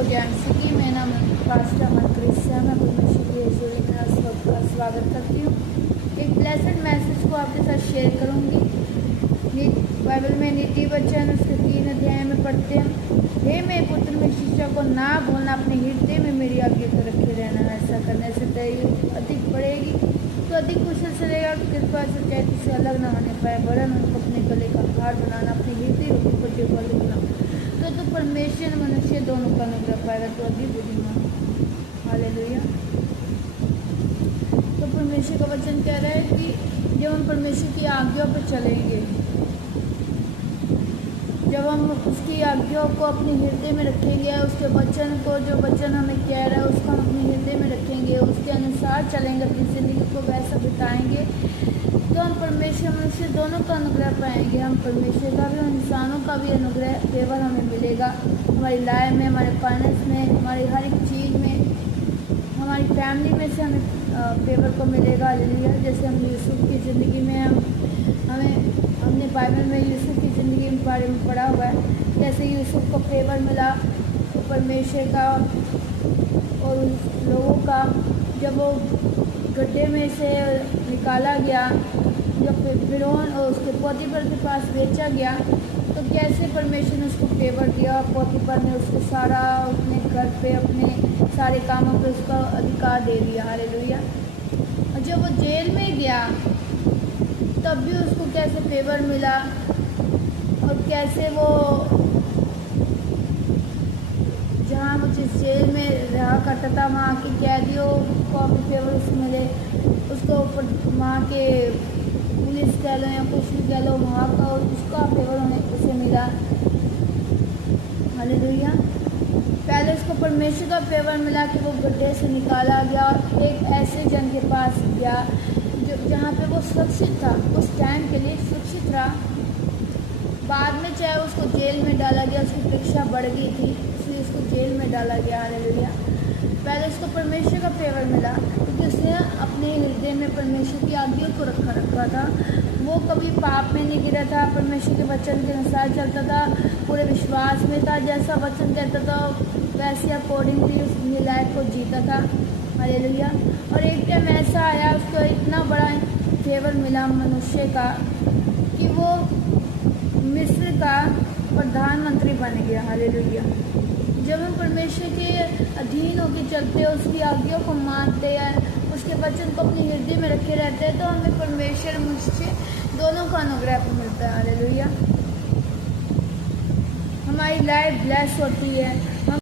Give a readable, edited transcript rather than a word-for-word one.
सबको जैन की। मेरा नाम पास्टर मनप्रीत है। मैं परमेश्वर की हजूरी में सबका स्वागत करती हूँ। एक ब्लेसड मैसेज को आपके साथ शेयर करूँगी। बाइबल में नीति वचन उसके 3 अध्याय में पढ़ते हैं, हे मेरे पुत्र में शिक्षा को ना भूलना, अपने हृदय में मेरी आज्ञा को रखे रहना। ऐसा करने से तेरी अधिक बढ़ेगी, तो अधिक कुशल से रहेगा। कृपा से चैत्य से अलग न होने पाए, वरन उनको अपने गले का हार बनाना, अपने हृदय को जेवर लिखना। तो परमेश्वर मनुष्य दोनों का अनुग्रह पाएगा, तो अधिक बुद्धिमान। हालेलुया। तो परमेश्वर का वचन कह रहा है कि जब हम परमेश्वर की आज्ञा पर चलेंगे, जब हम उसकी आज्ञा को अपने हृदय में रखेंगे, उसके वचन को, जो वचन हमें कह रहा है उसको हम अपने हृदय में रखेंगे, उसके अनुसार चलेंगे, अपनी ज़िंदगी को वैसा बिताएंगे, तो हम परमेश्वर मनुष्य दोनों का अनुग्रह पाएंगे। हम परमेश्वर का भी और इंसानों का भी अनुग्रह फेवर हमें मिलेगा, हमारी लाइफ में, हमारे फाइनेंस में, हमारी हर एक चीज़ में, हमारी फैमिली में से हमें फेवर को मिलेगा। हालेलुया। जैसे हम यूसुफ की ज़िंदगी में हमने बाइबल में यूसुफ की ज़िंदगी के बारे में पढ़ा हुआ है। जैसे यूसुफ को फेवर मिला तो परमेश्वर का और उस लोगों का, जब वो गड्ढे में से निकाला गया, जब फिरौन और उसके पोतीफर के पास बेचा गया, तो कैसे परमेश्वर ने उसको फेवर दिया। पोतीफर ने उसको सारा, अपने घर पे, अपने सारे कामों पे उसका अधिकार दे दिया। हालेलुया। और जब वो जेल में गया तब भी उसको कैसे फेवर मिला, और कैसे वो जहाँ वो जिस जेल में रहा करता था वहाँ के कैदियों को भी फेवर उसको मिले, उसको ऊपर वहाँ के पुलिस कह लो या कुछ भी कह लो, वहाँ का और उसका फेवर उसे मिला। हालेलुया। पहले उसको परमेश्वर का फेवर मिला कि वो गड्ढे से निकाला गया और एक ऐसे जन के पास गया जहाँ पे वो सुरक्षित था, उस टाइम के लिए सुरक्षित रहा। बाद में चाहे उसको जेल में डाला गया, उसकी परीक्षा बढ़ गई थी इसलिए उसको जेल में डाला गया। हालेलुया। पहले उसको परमेश्वर का फेवर मिला क्योंकि उसने अपने हृदय में परमेश्वर की आज्ञा को रखा था। वो कभी पाप में नहीं गिरा था, परमेश्वर के वचन के अनुसार चलता था, पूरे विश्वास में था, जैसा वचन कहता था वैसे अकॉर्डिंगली उसने लाइफ को जीता था। हालेलुया। और एक टाइम ऐसा आया, उसको इतना बड़ा फेवर मिला मनुष्य का कि वो मिस्र का प्रधानमंत्री बन गया। हालेलुया। जब हम परमेश्वर के अधीन होकर चलते हैं, उसकी आज्ञा को मानते हैं, उसके वचन को अपने हृदय में रखे रहते हैं, तो हमें परमेश्वर मनुष्य दोनों का अनुग्रह मिलता है। हालेलुया। हमारी लाइफ ब्लेस होती है।